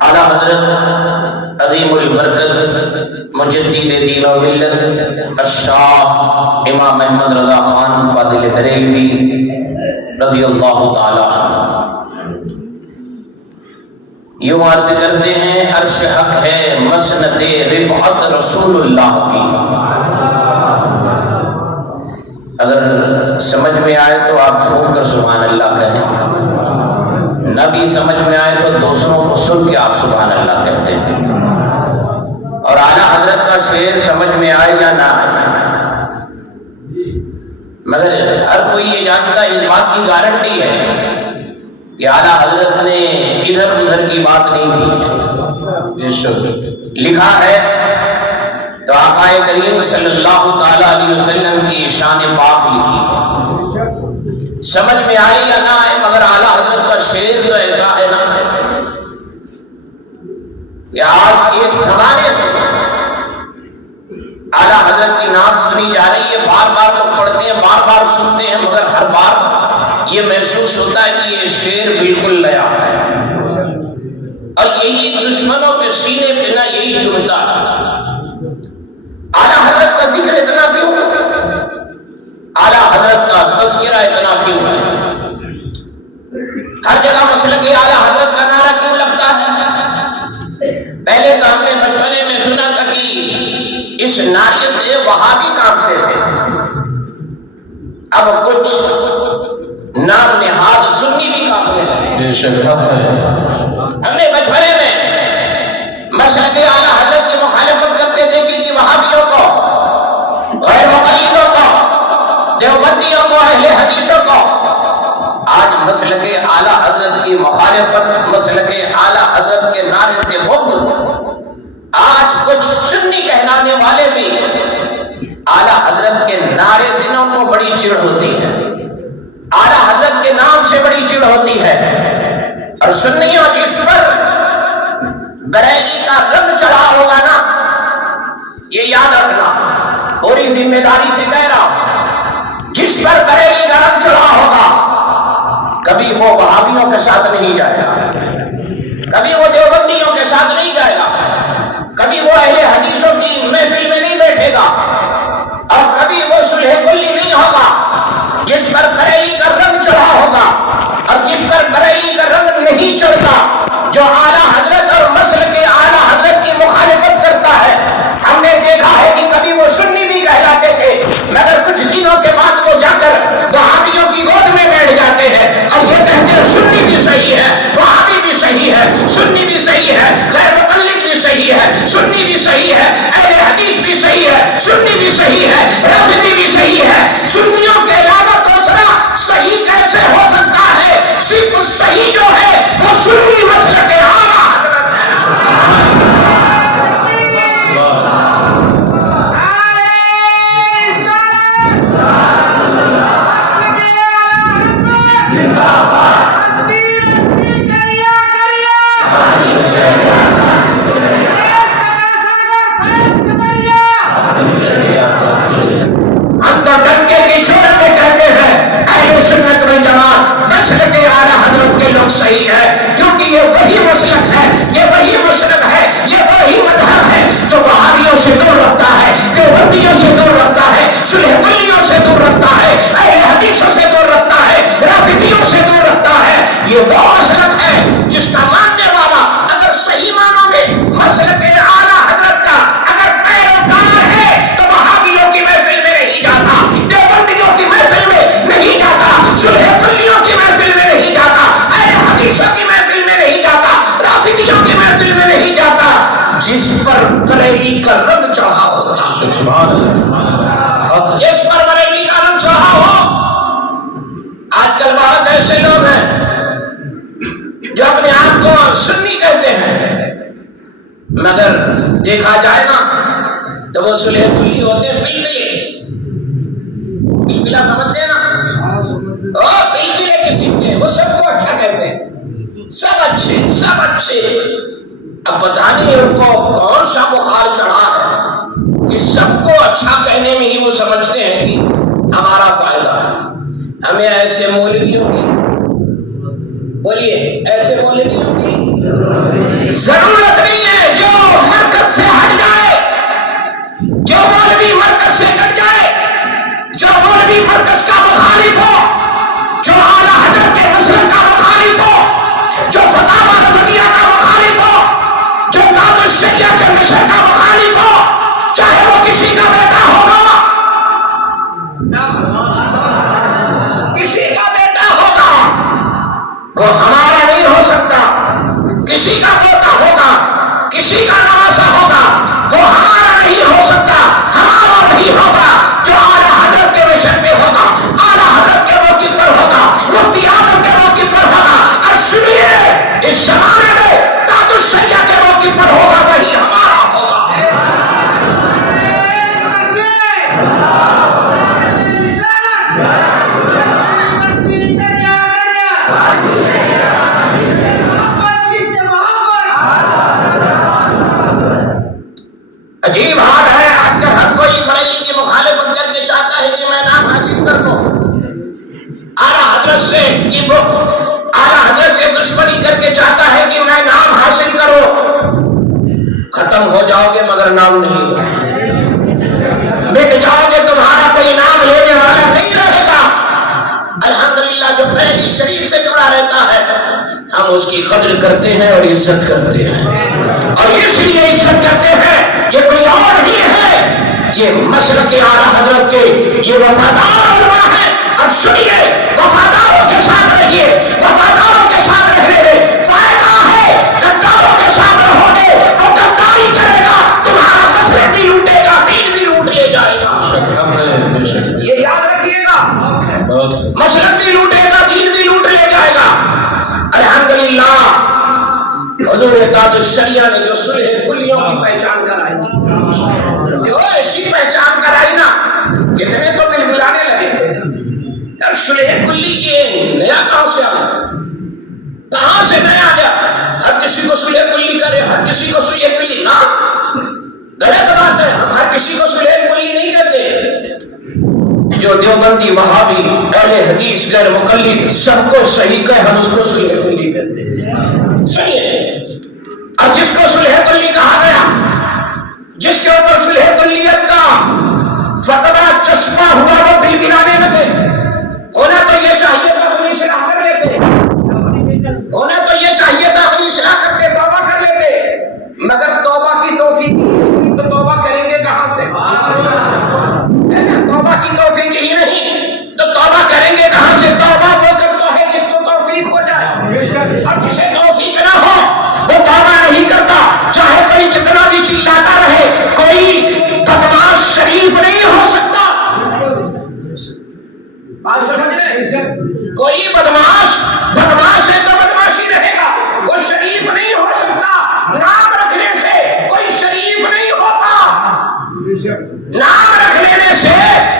اعلیٰ حضرت عظیم البرکت مجدد دین و ملت الشاہ امام احمد رضا خان فاضل بریلوی رضی اللہ تعالی عنہ یوں عرض کرتے ہیں، عرش حق ہے مسند رفعت رسول اللہ کی۔ اگر سمجھ میں آئے تو آپ چھوڑ کر سبحان اللہ کہیں، نہ بھی سمجھ میں آئے تو دوسروں کو سن کے آپ سبحان اللہ کہتے ہیں۔ اور اعلیٰ حضرت کا شعر سمجھ میں آئے یا نہ آئے، مگر ہر کوئی یہ جانتا ہے، اس بات کی گارنٹی ہے کہ اعلیٰ حضرت نے ادھر ادھر کی بات نہیں کی۔ لکھا ہے تو آقا کریم صلی اللہ تعالی علیہ وسلم کی شان پاک لکھی ہے، سمجھ میں آئے یا نہ آئے، مگر اعلیٰ حضرت کا شعر تو ایسا ہے نا کہ آج ایک زمانے سے اعلیٰ حضرت کی نعت سنی جا رہی ہے، بار بار لوگ پڑھتے ہیں، بار بار سنتے ہیں، مگر ہر بار یہ محسوس ہوتا ہے کہ یہ شعر بالکل نیا ہے، اور یہی دشمنوں کے سینے پہ نہ یہی چبھتا ہے۔ اعلیٰ حضرت کا ذکر اتنا کیوں، اعلیٰ حضرت کا تذکرہ اتنا کیوں ہے، ہر جگہ مسلک اعلیٰ حضرت کا نعرہ کیوں لگتا ہے؟ پہلے تو ہم نے بچپنے میں سنا تھا کہ اس نعرے سے وہابی کانپتے تھے، اب کچھ نام نہاد سنی بھی کانپنے لگے۔ ہم نے بچپنے میں مسلک اعلیٰ حضرت کی مخالفت کرتے دیکھی کہ وہابیوں کو، غیر مقلدوں کو، دیوبندیوں کو، اہل حدیثوں کو۔ آج مسلک اعلیٰ حضرت کی مخالفت، مسلک اعلیٰ حضرت کے نعرے سے بغض، آج کچھ سنی کہلانے والے بھی اعلیٰ حضرت کے نعرے سے ان کو بڑی چڑ ہوتی ہے، اعلیٰ حضرت کے نام سے بڑی چڑ ہوتی ہے۔ اور سنیوں جس پر بریلی کا رنگ چڑھا ہوگا نا، یہ یاد رکھنا، پوری ذمہ داری سے کہہ رہا ہوں، جس پر بریلی کا رنگ چڑھا ہوگا کبھی وہ وہابیوں کے ساتھ نہیں جائے گا، کبھی وہ دیوبندیوں کے ساتھ نہیں جائے گا، کبھی وہ اہل حدیثوں کی محفل میں نہیں بیٹھے گا، اور کبھی وہ صلح کلی نہیں ہوگا۔ جس پر بریلی کا رنگ چڑھا ہوگا اور جس پر بریلی کا رنگ نہیں چڑھتا، جو اعلیٰ حضرت اور مسلک اعلیٰ حضرت کی مخالفت کرتا ہے، ہم نے دیکھا ہے کہ کبھی وہ سنی بھی کہلاتے تھے، مگر کچھ دنوں کے بعد وہ جا کر وہابیوں کی گود میں بیٹھ جاتے ہیں اور یہ کہتے ہیں سنی بھی صحیح ہے، وہابی بھی صحیح ہے، سنی بھی صحیح ہے، غیر مقلد بھی صحیح ہے، سنی بھی صحیح ہے، اہل حدیث بھی صحیح ہے، سنی بھی صحیح ہے، رافضی بھی صحیح ہے۔ سنیوں کے علاوہ دوسرا صحیح کیسے ہو سکتا ہے؟ صرف صحیح جو ہے وہ سنی مسلک اعلیٰ حضرت ہے۔ صحیح ہے، کیونکہ یہ وہی مسلک ہے، یہ وہی مسلک ہے، یہ وہی مذہب ہے جو وہابیوں سے دور رکھتا ہے، دیوبندیوں سے دور رکھتا ہے، صلح کلیوں سے دور رکھتا ہے، اہل حدیثوں سے دور رکھتا ہے، رافضیوں سے دور رکھتا ہے۔ یہ وہ مسلک ہے جس کا ماننے والا اگر صحیح معنوں میں مسلک اعلیٰ حضرت کا اگر پیروکار ہے تو وہابیوں کی محفل میں نہیں جاتا، دیوبندیوں کی محفل میں نہیں جاتا، صلح کلیوں کی محفل میں نہیں جاتا، حدیثوں کی محفل میں نہیں جاتا، رافضیوں کی محفل میں نہیں جاتا، جس پر بریلی کا رنگ چڑھا ہوتا، جس پر بریلی کا رنگ چڑھا ہو۔ آج کل بہت ایسے لوگ ہیں جو اپنے آپ کو سنی کہتے ہیں، مگر دیکھا جائے نا تو وہ صلح کلی ہوتے ہیں، پلپلا سمجھتے ہیں نا، پلپلے قسم کے، وہ سب کو اچھا کہتے ہیں، سب اچھے سب اچھے۔ اب پتہ نہیں ان کو کون سا بخار چڑھا ہے کہ سب کو اچھا کہنے میں ہی وہ سمجھتے ہیں کہ ہمارا فائدہ ہے۔ ہمیں ایسے مولویوں کی بولیے ایسے مولوی کی ضرورت نہیں ہے جو مرکز سے ہٹ جائے، جو مولوی مرکز سے ہٹ جائے، جو مولوی مرکز کا مخالف ہو، جو اعلیٰ حضرت کے مسلک کا مخالف ہو، جو فتاوی رضویہ کا مخالف ہو، جو داد الشریعہ کے مسلک کا مخالف ہو، چاہے وہ کسی کا بیٹا ہوگا، کسی کا بیٹا ہوگا، وہ ہمارا نہیں ہو سکتا، کسی کا پوتا ہوگا، کسی کا نواسا ہوگا، وہ ہمارا نہیں ہو سکتا، ہمارا وہی ہوگا جو اعلیٰ حضرت کے مشن پہ ہوگا، اعلیٰ حضرت کے موقف پر ہوگا، مفتی اعظم کے موقف پر ہوگا۔ اور سنیے اس زمانے میں داد الشریعہ کے موقف پر ہوگا، وہی ہمارا ہوگا۔ عجیب حال ہے، آج کل ہر کوئی بریلی کی مخالفت کر کے چاہتا ہے کہ میں نام حاصل کر لوں، اعلیٰ حضرت سے اعلیٰ حضرت سے دشمنی کر کے چاہتا ہے کہ میں نام حاصل کروں۔ ختم ہو جاؤ گے مگر نام نہیں ہوگا، مٹ جاؤ گے تمہارا کوئی نام لینے والا نہیں رہے گا۔ الحمدللہ جو بریلی شریف سے جڑا رہتا ہے ہم اس کی قدر کرتے ہیں اور عزت کرتے ہیں، اور اس لیے عزت کرتے ہیں، یہ کوئی اور نہیں ہے، یہ مسلک اعلیٰ حضرت کے یہ وفادار علماء ہیں۔ اب سنیے، وفاداروں کے ساتھ رہیے، وفاداروں کے ساتھ رہنے میں فائدہ ہے، غداروں کے ساتھ رہو گے وہ غداری کرے گا، تمہارا مسلک بھی لوٹے گا، دین بھی لوٹ لے جائے گا، یہ یاد رکھیے گا، مسلک بھی لوٹے گا، دین بھی لوٹ لے جائے گا۔ الحمدللہ حضور داد الشریعہ نے جو صلح کلیوں کی پہچان کرائی، جو ایسی پہچان کرائی نا، کتنے تو دل بلانے لگے تھے، اب صلح کلی یہ نیا کہاں سے آیا، کہاں سے نیا گیا؟ ہر کسی کو صلح کلی کرے، ہر کسی کو صلح کلی نہ، غلط بات ہے، ہم ہر کسی کو صلح کلی نہیں کہتے، جو دیوبندی وہابی اہل حدیث غیر مقلد سب کو صحیح کہ ہم اس کو صلح کلی کہتے ہیں، صحیح ہے۔ اور جس کو صلح کلی کہا گیا، جس کے اوپر صلح کلیت کا فتویٰ چسپاں ہوا، وہ دل گرانے لگے، ہونا تو یہ چاہیے تھا اپنی اصلاح کر لیتے، ہونا تو یہ چاہیے تھا اپنی اصلاح کر کے توبہ کر لیتے، مگر توبہ کی توفیق نہیں تو توبہ کریں گے کہاں سے؟ توبہ کی توفیق ہی نہیں تو توبہ کریں گے کہاں سے؟ توبہ وہ کرتا ہے جس کو توفیق ہو جائے، اور جسے توفیق نہ ہو وہ توبہ نہیں کرتا، چاہے کوئی کتنا بھی چلاتا رہے، کوئی بدماش شریف نہیں ہو سکتا، بات سمجھ رہے؟ کوئی بدماش ہے تو بدماشی رہے گا، وہ شریف نہیں ہو سکتا، نام رکھنے سے کوئی شریف نہیں ہوتا، نام رکھ لینے سے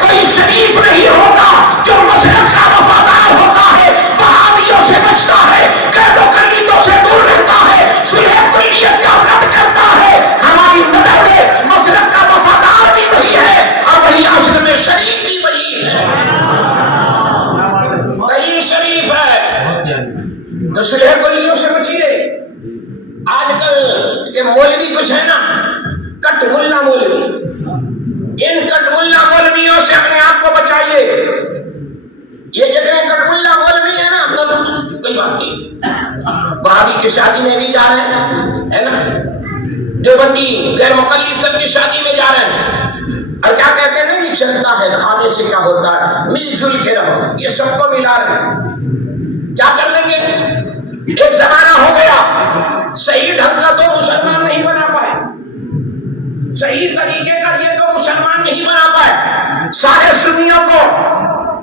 کوئی شریف نہیں ہوتا، جو مسلک کا وفادار ہوتا ہے وہابیوں سے بچتا ہے، غیر مقلدوں سے دور رہتا ہے، صلح کلیت کا رد کرتا ہے۔ ہماری نظر میں مسلک کا وفادار بھی وہی ہے اور وہی اصل میں شریف بھی وہی ہے، وہی شریف ہے، تو صلح کلیوں سے بچیے۔ آج کل کے مولوی کچھ ہے نا، کٹ ملا مولوی، ان کٹ ملا مولویوں سے اپنے آپ کو بچائیے، یہ جتنے کٹ ملا مولوی ہیں نا، کوئی بات نہیں، وہابی کی شادی میں بھی جا رہے ہیں، ہے نا، دیوبندی غیر مقلد سب کی شادی میں جا رہے ہیں، اور کیا کہتے ہیں نہیں چلتا ہے کھانے سے کیا ہوتا ہے، مل جل کے رہو، یہ سب کو ملا رہے ہیں، کیا کر لیں گے؟ ایک زمانہ ہو گیا صحیح ڈھنگ کا تو مسلمان نہیں بنا پائے، صحیح طریقے کا یہ تو مسلمان نہیں بنا پائے، سارے سنیوں کو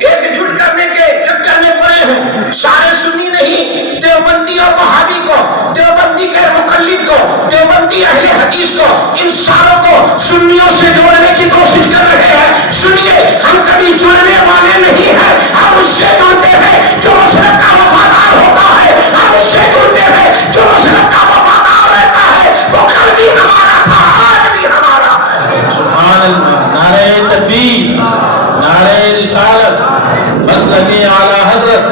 ایک جٹ کرنے کے چکر میں پڑے ہیں، سارے سنی نہیں، دیوبندی اور وہابی کو، دیوبندی غیر مقلد کو، دیوبندی اہل حدیث کو، ان ساروں کو سنیوں سے جوڑنے کی کوشش کر رہے ہیں۔ سنیے، ہم کبھی جڑنے والے نہیں ہیں، ہم اس سے جڑتے ہیں جو مسلک کا وفادار ہوتا ہے، ہم اس سے جڑتے ہیں جو مسلک کا وفادار رہتا ہے، وہ کل بھی ہمارا تھا، آج بھی ہمارا ہے۔ سبحان اللہ، نعرہ تکبیر، نعرہ رسالت، مسلک اعلیٰ حضرت،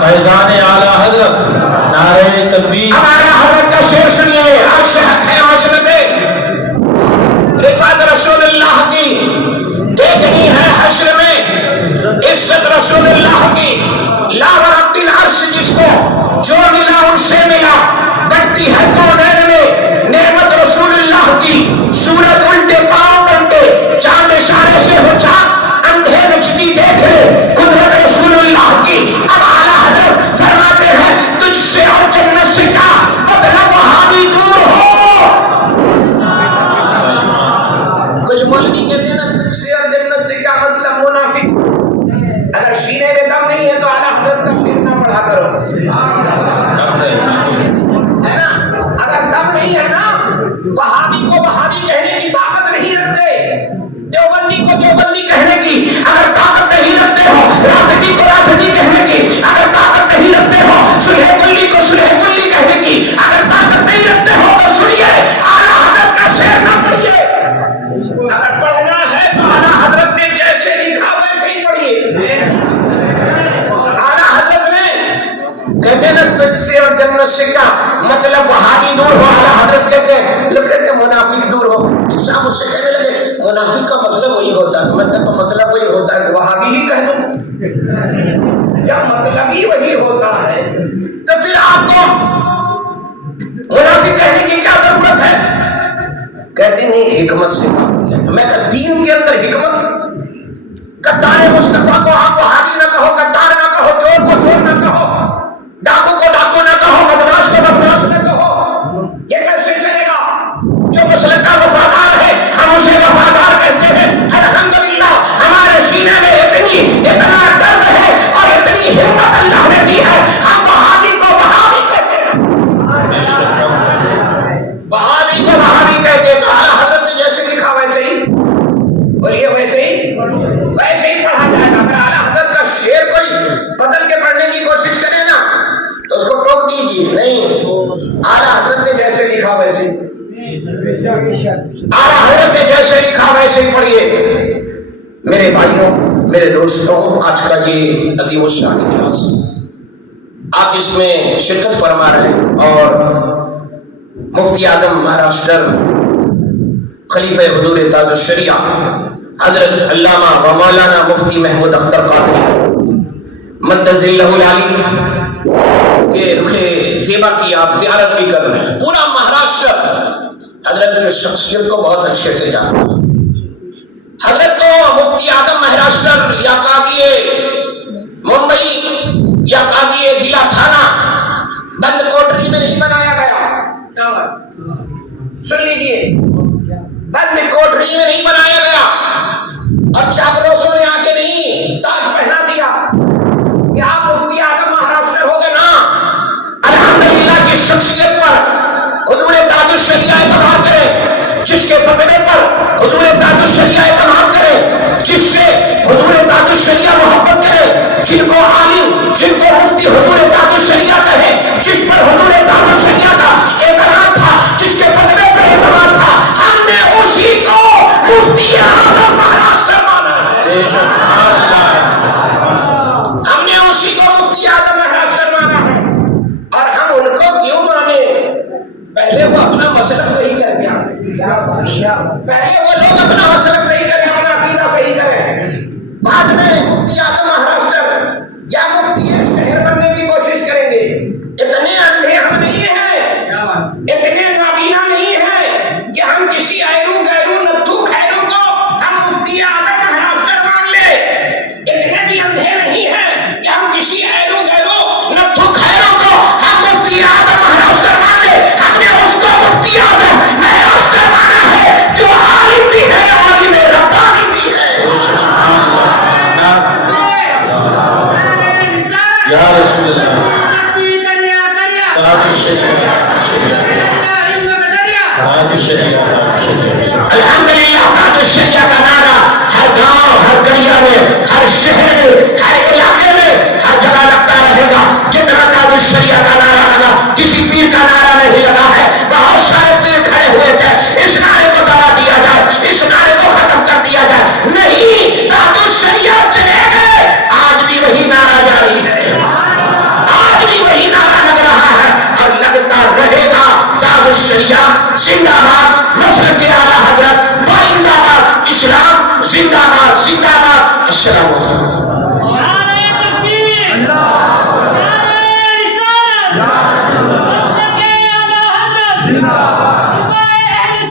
فیضان اعلیٰ حضرت۔ نعرہ تکبیر. ہمارا حضرت کا شعر سنیے. عرش حق ہے عصمت رفعت رسول اللہ کی دیکھنی ہے حشر میں عزت رسول اللہ کی. لا ورب العرش جس کو جو ملا ان سے ملا بٹتی ہے کونین میں نعمت رسول اللہ کی. سورت الٹے پاؤں بنتے چاند اشارے سے ہو چاک اندھے نچتی دیکھ لے قدرت رسول اللہ کی. اب اعلیٰ حضرت فرماتے ہیں تجھ سے اور جنت سے کیا مطلب وہابی دور ہو. کچھ مولوی کہتے ہیں نا تجھ سے اور جنت سے کیا مطلب منافق. اگر سینے میں دم نہیں ہے تو اعلیٰ حضرت کا شعر نہ پڑھا کرو ہے نا. اگر دم نہیں ہے نا وہابی کو وہابی کہنے کی طاقت نہیں رکھتے. دیوبندی کو دیوبندی کہنے کی اگر طاقت نہیں رکھتے ہو. رافضی کو رافضی کہنے کی اگر طاقت نہیں رکھتے ہو. سلح کلی کو سلح کلی کہنے کی اگر طاقت نہیں رکھتے ہو تو سنیے اعلیٰ حضرت کا شعر نہ پڑھیے. اگر پڑھنا ہے تو اعلیٰ حضرت نے جیسے لکھا ویسے ہی پڑھیے. اعلیٰ حضرت نے کہتے نا تجھ سے اور جنت سے کیا مطلب وہابی دور ہو. اعلیٰ حضرت کہتے ہیں لوگ کہتے ہیں منافق دور ہو. شام اس سے کہنے لگے منافق کا مطلب وہی ہوتا ہے. مطلب وہی ہوتا ہے کہ وہابی ہی کہہ دو یا مطلب ہی وہی ہوتا ہے. تو پھر آپ کو منافق کہنے کی کیا ضرورت ہے. کہتے نہیں حکمت سے. میں کہ دین کے اندر حکمت. غدار مصطفیٰ کو آپ وہابی نہ کہو, غدار نہ کہو, چور کو چور نہ کہو, ڈاکو کو ڈاکو نہ کہو, بدماش کو بدماش نہ کہو. یہ کیسے چلے گا؟ جو مسلک کا وفادار ہے ہم اسے وفادار کہتے ہیں. الحمدللہ ہمارے سینے میں اتنا درد ہے اور اتنی ہمت اللہ نے دی ہے. ہم وہابی کو وہابی کہتے ہیں. وہابی کو وہابی کہتے ہیں. تو اعلیٰ حضرت نے جیسے لکھا ویسے ہی بولیے, ویسے ہی پڑھا جائے گا. اگر اعلیٰ حضرت کا شعر کوئی بدل کے پڑھنے کی کوشش کرے نا تو اس کو ٹوک دیجیے. نہیں, اعلیٰ حضرت نے جیسے لکھا ویسے ہی. اعلیٰ حضرت نے جیسے لکھا ویسے ہی پڑھیے. میرے بھائیوں, میرے دوستوں, آج کا یہ عظیم الشان اجلاس آپ اس میں شرکت فرما رہے ہیں اور مفتی اعظم مہاراشٹر خلیفہ حضور تاج الشریعہ حضرت علامہ و مولانا مفتی محمود اختر قادری مدد ذلہ العالی کے رخ زیبا کی آپ زیارت بھی کر رہے ہیں. پورا مہاراشٹر حضرت کی شخصیت کو بہت اچھے سے جانتا ہے. حضرت کو مفتی اعظم مہاراشٹر یا قاضی ممبئی یا قاضی ضلع تھانہ بند کوٹری میں نہیں بنایا گیا. سن لیجیے, بند کوٹری میں نہیں بنایا گیا اور چاپلوسوں نے آ کے نہیں تاج پہنا دیا کہ آپ مفتی اعظم مہاراشٹر ہو گئے نا. الحمدللہ جس شخصیت پر حضور تاج الشریعہ اعتماد کرے, جس کے فتوے پر حضور تاج الشریعہ اعتماد کرے, جس سے حضور تاج الشریعہ محبت کرے, جن کو عالم, جن کو مفتی حضور تاج الشریعہ کہے, جس پر حضور تاج الشریعہ کا اعتماد تھا, جس کے فتوے پر اعتماد تھا, ہم نے اسی کو مفتی اعظم مہاراشٹر مانا ہے. ہم نے اسی کو مفتی اعظم مہاراشٹر مانا ہے. اور ہم ان کو کیوں مانے؟ پہلے وہ اپنا مسلک صحیح کر کے آئے. پہلے وہ لوگ اپنا مسلک صحیح کریں, اپنا عقیدہ صحیح کریں, بعد میں مفتی اعظم مہاراشٹر یا مفتی شہر بننے کی کوشش کریں گے. اتنے اندھے ہم نہیں ہیں, اتنے نابینا نہیں ہیں کہ ہم کسی ایرو غیرو نتھو خیرو کو ہم مفتی اعظم مہاراشٹر مان لے. اتنے بھی اندھے نہیں ہیں کہ ہم کسی ایرو غیرو نتھو خیرو کو ہم مفتی اعظم مہاراشٹر مان لے. ہم نے اس کو مفتی اعظم مہاراشٹر مانا ہے جو عالم بھی ہے, عالم ربانی بھی ہے. یا رسول اللہ الحمدللہ تاج الشریعہ کا نعرہ ہر گاؤں, ہر گلیا میں, ہر شہر میں, ہر علاقے میں, ہر جگہ لگتا رہے گا. جتنا تاج الشریعہ کا نعرہ لگا, کسی پیر کا نعرہ نہیں لگا ہے. بہت سارے پیر کھڑے ہوئے تھے, اس نعرے کو دبا دیا جائے, اس نعرے کو ختم کر دیا جائے. نہیں, تاج الشریعہ چلے گئے, آج بھی وہی نعرہ جاری ہے, آج بھی وہی نعرہ لگ رہا ہے. زندہ باد مسلک اعلی حضرت، پائندہ باد اسلام، زندہ باد، زندہ باد. السلام علیکم.